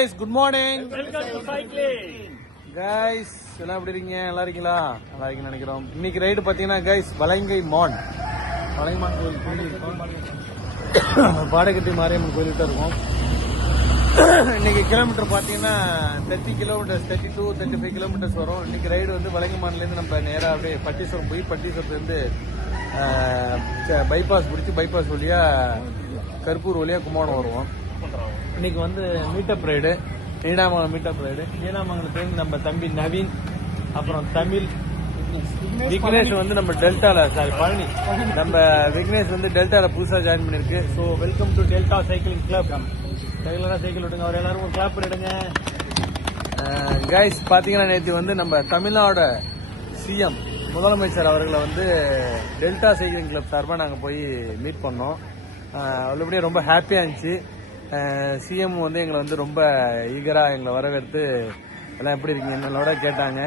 guys, good morning. Welcome to cycling. Guys, எல்லாம் எப்படி இருக்கீங்க? நல்லா இருக்கீங்களா? நல்லா இருக்கீங்கன்னு நினைக்கிறோம். இன்னைக்கு ரைடு பார்த்தீங்கன்னா guys, வலங்கை மான் கோயில் பாடகட்டி மாரியம்மன் கோயில்கிட்ட இருக்கும். இன்னைக்கு கிலோமீட்டர் பார்த்தீங்கன்னா 30 கிலோமீட்டர்ஸ் 32-35 கிலோமீட்டர்ஸ் வரும். இன்னைக்கு ரைடு வந்து வலங்கைமான்லேருந்து நம்ம நேராக அப்படியே பட்டீஸ்வரம் போய் பட்டீஸ்வரத்துலேருந்து பைபாஸ் பிடிச்சி பைபாஸ் வழியாக கருப்பூர் வழியாக கும்பகோணம் வருவோம். இன்னைக்கு வந்து meetup ride, Needamangalam meetup ride. நீடாமங்கலத்துலேருந்து நம்ம தம்பி நவீன், அப்புறம் தமிழ், விக்னேஷ் வந்து நம்ம டெல்டால, சாரி பழனி, நம்ம விக்னேஷ் வந்து டெல்டால புதுசாக ஜாயின் பண்ணிருக்கு. So welcome to delta cycling club. ரெகுலராக சைக்கிள் விடுங்க, அவர் எல்லாரும் ஒரு கிளாப் பண்ணிடுங்க. கைஸ் பார்த்தீங்கன்னா நேற்று வந்து நம்ம தமிழ்நாடு சிஎம் முதலமைச்சர் அவர்களை வந்து டெல்டா சைக்கிளிங் கிளப் சார்பாக நாங்கள் போய் மீட் பண்ணோம். உள்ளபடியே ரொம்ப ஹாப்பியாக இருந்துச்சு. சிஎம் வந்து எங்களை வந்து ரொம்ப ஈகராக எங்களை வரவேற்று எல்லாம் எப்படி இருக்கீங்க என்னோட கேட்டாங்க.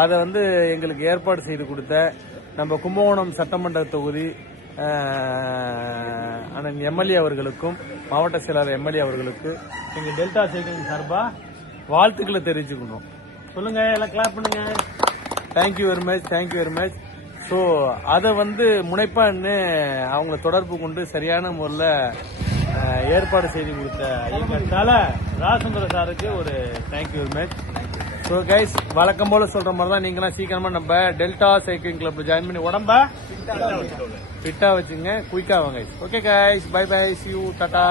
அதை வந்து எங்களுக்கு ஏற்பாடு செய்து கொடுத்த நம்ம கும்பகோணம் சட்டமன்ற தொகுதி அண்ணன் எம்எல்ஏ அவர்களுக்கும் மாவட்ட செயலாளர் எம்எல்ஏ அவர்களுக்கு எங்கள் டெல்டா சைக்கிளிங் சார்பாக வாழ்த்துக்களை தெரிவிச்சுக்கணும். சொல்லுங்க, எல்லாம் கிளாப் பண்ணுங்க. Thank you very much, thank you very much. So அதை வந்து முனைப்பான்னு அவங்கள தொடர்பு கொண்டு சரியான முறையில் ஏற்பாடு செய்து கொடுத்த எங்கள் தலை ராசுந்தர சாருக்கு ஒரு thank you very much. So guys, வழக்கம் போல சொல்ற மாதிரி தான் நீங்களாம் சீக்கிரமா நம்ம டெல்டா சைக்கிளிங் கிளப்ல ஜாயின் பண்ணி உடம்ப ஃபிட்டா வச்சுங்க, குயிக்கா வாங்க. Okay guys, bye bye, see you, Tata.